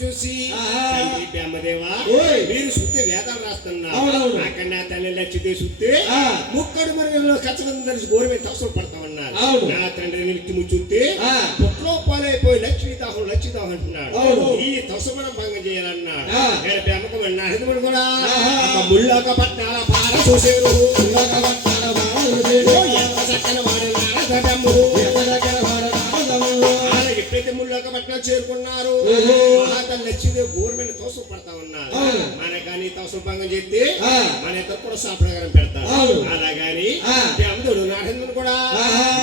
చూసి మీరు సుత్తే వేదాలు రాస్తున్నారు నాకన్నా తల్లి లక్ష్యతే సుత్తే ముక్కడు మరుగులో కచ్చడం తెలిసి గోరమే తవసలు పడతామన్నారు నా తండ్రిని విక్తిము చుట్టే పుట్లో పాలైపోయి లక్ష్మీదాహం లక్ష్మీదాహం అంటున్నాడు ఈ తవసపడం భంగం చేయాలన్నాడు నేను పెమ్మకమన్నా ఎందుకు కూడా ముళ్ళక పట్టాల పార చూసేరు చక్కన ఎప్పుడైతే ముళ్ళక పట్టాలు చేరుకున్నారు మహాతల్లి లక్ష్మీదేవి గోరమైన తవసం పడతా ఉన్నారు మన కానీ తవసం భంగం చేస్తే మన ఇద్దరు కూడా సాపడగారం పెడతారు అలాగాని అమ్ముడు నారాయణుడు కూడా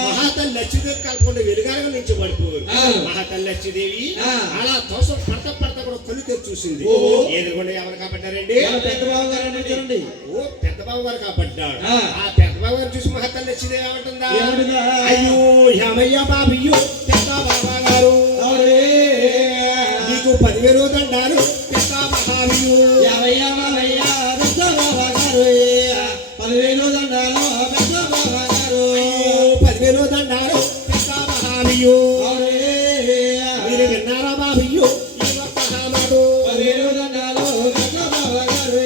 మహాతల్లి లక్ష్మీదేవి కలపకుండా వెలుగారగా నుంచి పడిపోరు మహాతల్లి లక్ష్మీదేవి అలా తవసం పడతా పడతా కూడా కళ్ళు తెచ్చి చూసింది ఎదురుకుండా ఎవరు కాపాడారండి ఓ పెద్ద బాబు గారు కాపాడ్డాడు ఆ పెద్ద బాబు గారు చూసి మహాతల్లి లక్ష్మీదేవి ఏమంటుందా అయ్యో ఏమయ్య బాబయ్యో పెద్ద బాబా గారు నీకు 10,000 దండాలు పెద్ద మహావియు 10,000 దండాలు పెద్ద బాబా గారు 10,000 దండాలు పెద్ద మహావియు మీరు విన్నారా బాబయ్యు ఈ ఒక్క మాట 10,000 దండాలు పెద్ద బాబా గారు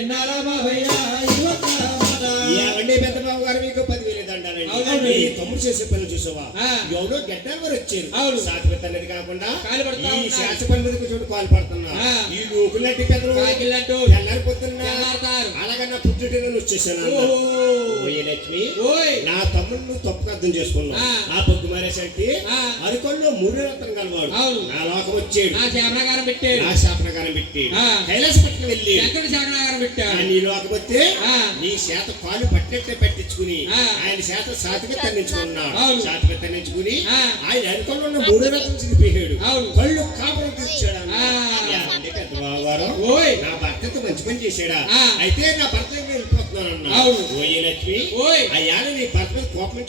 ఎన్నారా బాబయ్య ఈ ఒక్క మాట ఏమండి పెద్ద బాబు గారు మీకు 10,000 దండాలండి ఈ తమ్ముడు చేసే పని చూసావా ఎవరో గడ్డలు వారు వచ్చారు సాధ్యత అనేది కాకుండా ఈ శాస పని మీద చూడు కాలు పడుతున్నా ఈ లోకులంటి పెద్దలు ఎల్లారి పొద్దున్నా అలాగన్నా పుట్టుడిని వచ్చేసాను లక్ష్మి నా తమ్ముడు తప్పుగా అర్థం చేసుకున్నా నా పొద్దు మారేసంటే అరకొల్లో 3 రత్నం కలవాడు నా లోకం వచ్చాడు నా శాపనగారం పెట్టాడు కైలాస పట్నం వెళ్ళి నీ లోకం వస్తే నీ చేత కాలు పట్టినట్టే పెట్టించుకుని ఆయన చేత సాతిగా తన్నించుకున్నాడు సాతిగా తన్నించుకుని ఆయన అరకొల్లో ఉన్న 3 రత్నం చిరిపోయాడు కళ్ళు కాపురం తీర్చాడు పెద్ద బావగారు నా భర్తతో మంచి పని చేశాడా అయితే నా భర్త వెళ్ళిపోతున్నాను అన్నా ఓ లక్ష్మి అయ్యా నీ భర్త కోపం